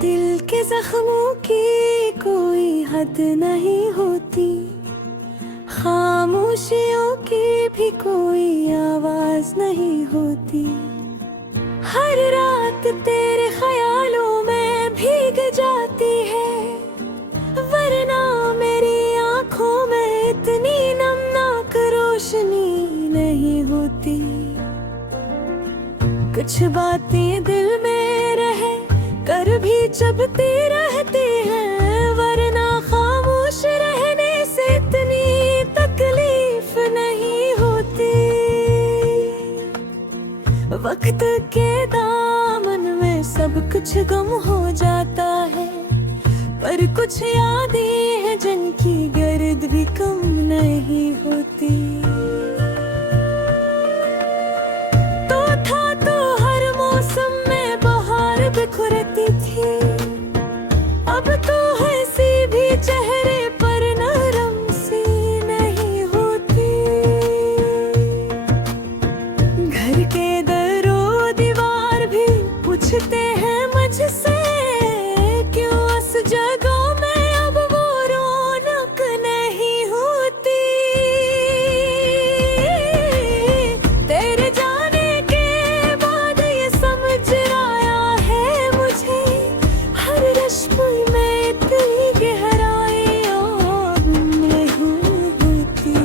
दिल के जख्मों की कोई हद नहीं होती, खामोशियों की भी कोई आवाज नहीं होती। हर रात तेरे ख्यालों में भीग जाती है, वरना मेरी आंखों में इतनी नमनाक रोशनी नहीं होती। कुछ बातें दिल में रहे कर भी चुभती रहती हैं, वरना खामोश रहने से इतनी तकलीफ नहीं होती। वक्त के दामन में सब कुछ गुम हो जाता है, पर कुछ यादें हैं जिनकी गर्द भी कम नहीं होती। तो था तो हर मौसम में बहार बिखरती थी, अब तो हंसी भी चेहरे पर नरम सी नहीं होती। घर के दरो दीवार भी पूछते हैं मुझसे, क्यों उस जगह में अब वो रौनक नहीं होती। तेरे जाने के बाद ये समझ आया है मुझे, हर रश्म में इतनी गहराई और नहीं होती।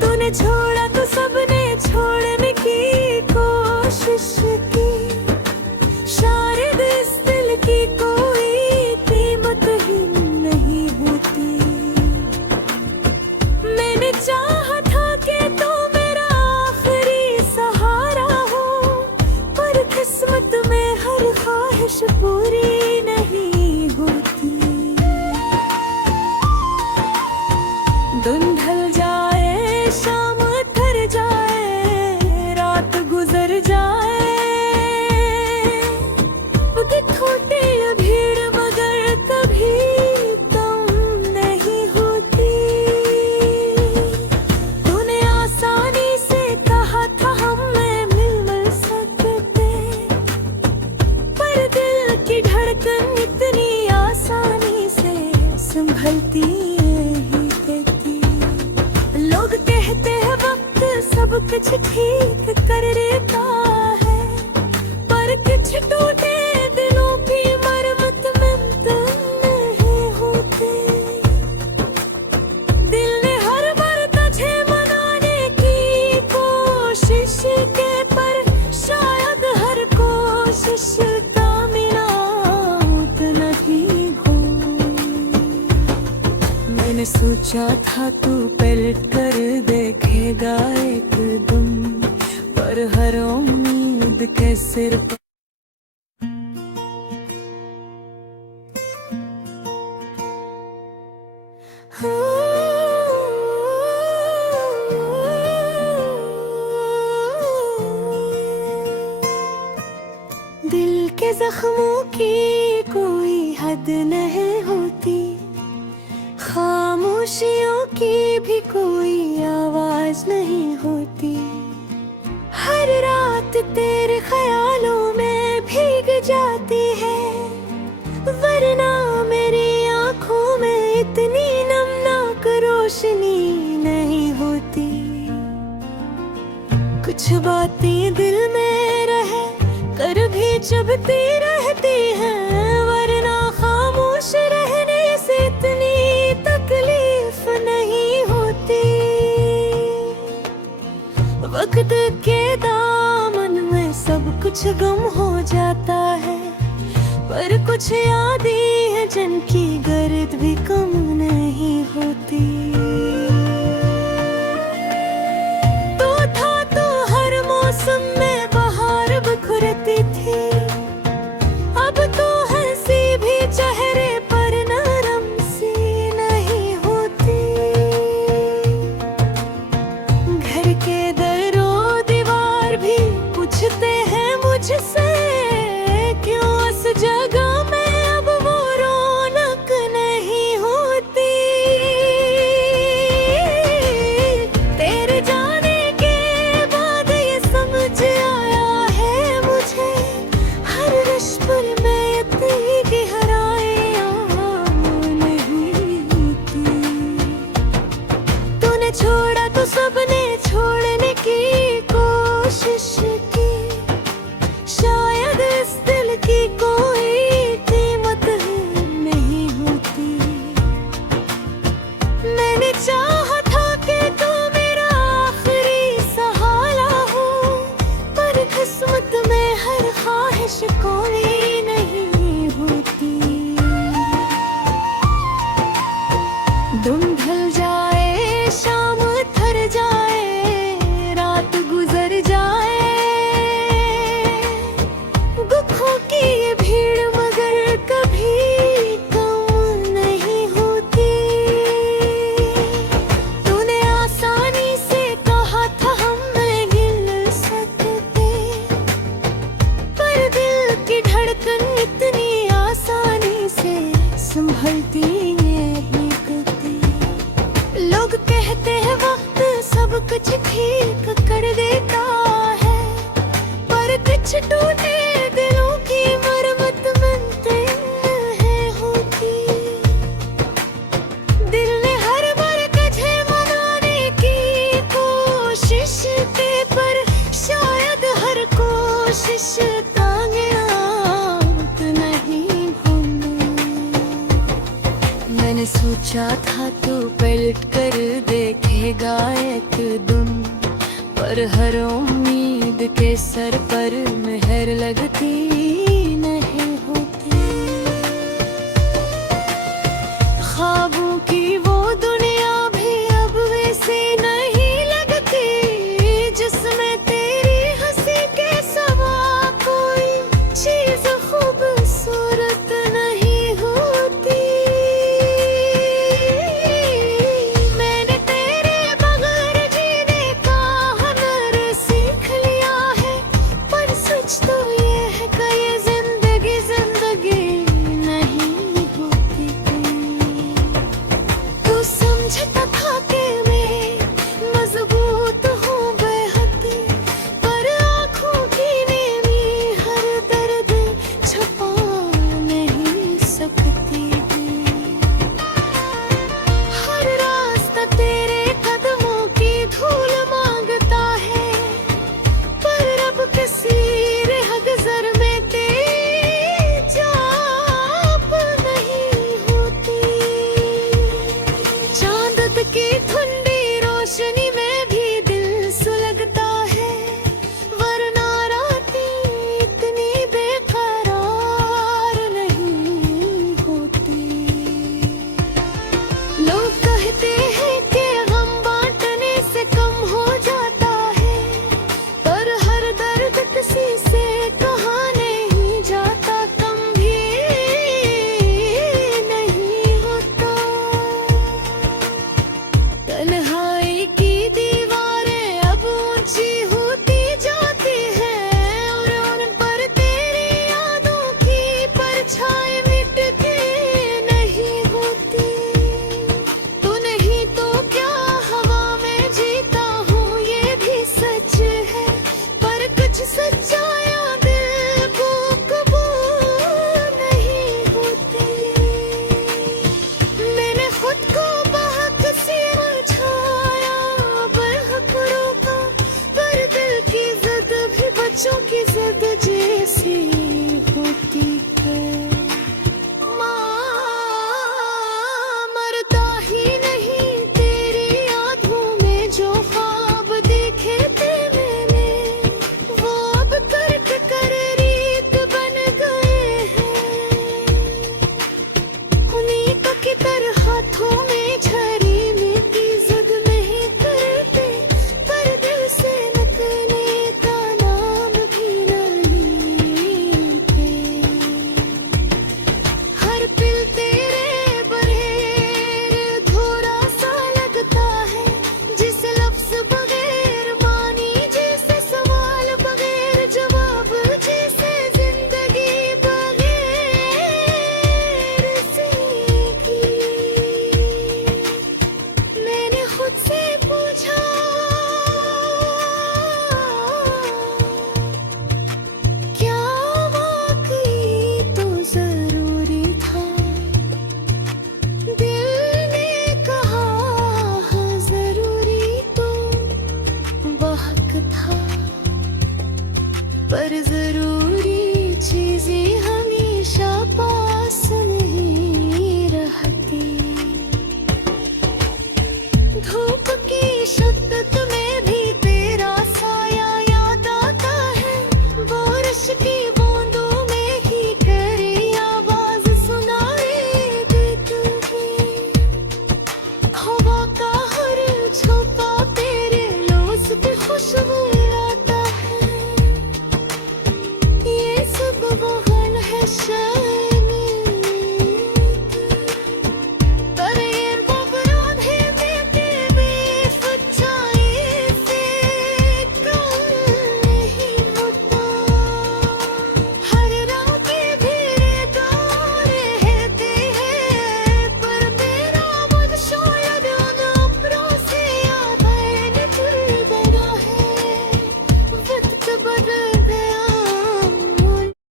तूने छोड़ा तो सबने छोड़ने की कोशिश की, शायद इस दिल की कोई कीमत ही नहीं होती। मैंने चाहा था कि तू मेरा आखिरी सहारा हो, पर किस्मत में हर ख्वाहिश पूरी नहीं होती। दिन ढल जाए, शाम उतर जाए, रात गुजर जाए, दिखोते भीड़ मगर कभी कम नहीं होती। तूने आसानी से कहा था हम मिल सकते, पर दिल की धड़कन इतनी आसानी से संभलती नहीं रहती। लोग कहते हैं वक्त सब कुछ ठीक कर देता है, पर कुछ टूटे दिलों की मरम्मत में तुम नहीं होते। दिल ने हर बार तुझे मनाने की कोशिश के, पर शायद हर कोशिश कामयाब नहीं हो। मैंने सोचा था तू पलट कर देखेगा एक दम, पर हर उम्मीद के सिर पर दिल के जख्मों की कोई हद नहीं होती, खामोशियों की भी कोई आवाज नहीं होती। हर रात तेरे ख्यालों में भीग जाती है, वरना मेरी आंखों में इतनी नमनाक रोशनी नहीं होती। कुछ बातें दिल में रहे कर भी चुभती रहती हैं, वरना खामोश रहने से इतनी तकलीफ नहीं होती। वक्त के दामन में सब कुछ गुम हो जाता है, पर कुछ यादें हैं जिनकी गर्द भी कम नहीं होती। तो था तो हर मौसम में बहार बिखरती थी, अब तो हंसी भी चेहरे पर नरम सी नहीं होती। घर के दरो दीवार भी पूछते हैं मुझसे, क्यों उस जगह में अब वो रौनक नहीं होती। कुछ ठीक कर देता है, पर कुछ टूटे दिलों की मरम्मत बनते हैं होती। दिल ने हर बार तुझे मनाने की कोशिश की, पर शायद हर कोशिश कामयाब नहीं होनी। मैंने सोचा था तू पलट कर देखेगा एक दिन, पर हर उम्मीद के सर पर मेहर लगती नहीं होती। ख्वाबों की वो दुनिया भी अब वैसी नहीं लगती, जिसमें तेरी हंसी के सिवा कोई चीज खूबसूरत नहीं होती। मैंने तेरे बगैर जीने का हुनर सीख लिया है, पर सच तो ये है कि ये जिंदगी जिंदगी नहीं होती। तू समझता था कि मैं मजबूत हूँ बेहद, पर आँखों की नीली हर दर्द छुपा नहीं सकती। हर रास्ता तेरे कदमों की धूल मांगता है, पर अब किसी रेहगज़र में तेरी चाप नहीं होती। चांद की ठंडी रोशनी में भी दिल सुलगता है, वरना रातें इतनी बेकरार नहीं होती। लोग कहते हैं कि गम बांटने से कम हो जाता है, पर हर दर्द किसी से कहा नहीं जाता, कम भी नहीं होता। तन्हाई की दीवारें अब ऊंची होती जाती हैं, और उन पर तेरी यादों की परछाई मिट के नहीं होती। तू नहीं तो क्या हवा में जीता हूँ ये भी सच है, पर कुछ सच्चाइयाँ दिल को कबूल नहीं होती। मैंने खुद को बहक से उलझाया, बहक रोका, पर दिल की जिद भी बच्चों की जिद जैसी होती है। मरता ही नहीं तेरी यादों में जो ख्वाब देखे थे मैंने, वो अब कर्क कर रीत बन गए हैं। उन्हीं की तरह हाथों में झरी मिट्टी जिद नहीं करते, पर दिल से निकलने का नाम भी न लेते। हर पिल तेरे बगैर धोरा सा लगता है, जिस लफ्ज बगैर मानी, जैसे सवाल बगैर जवाब, जैसे जिंदगी बगैर सीखी। मैंने खुद से पूछा, क्या वाकई तो जरूरी था? दिल ने कहा हाँ जरूरी तो वक्त था, पर जरूरी चीजें हमेशा पास नहीं रहती। धूप की शिद्दत में भी तेरा साया याद आता है, बारिश की बूंदों में ही तेरी आवाज सुनाई देती है। हवा का हर झोंका तेरे लौज की खुशबू लाता है, ये सब बहन है शायद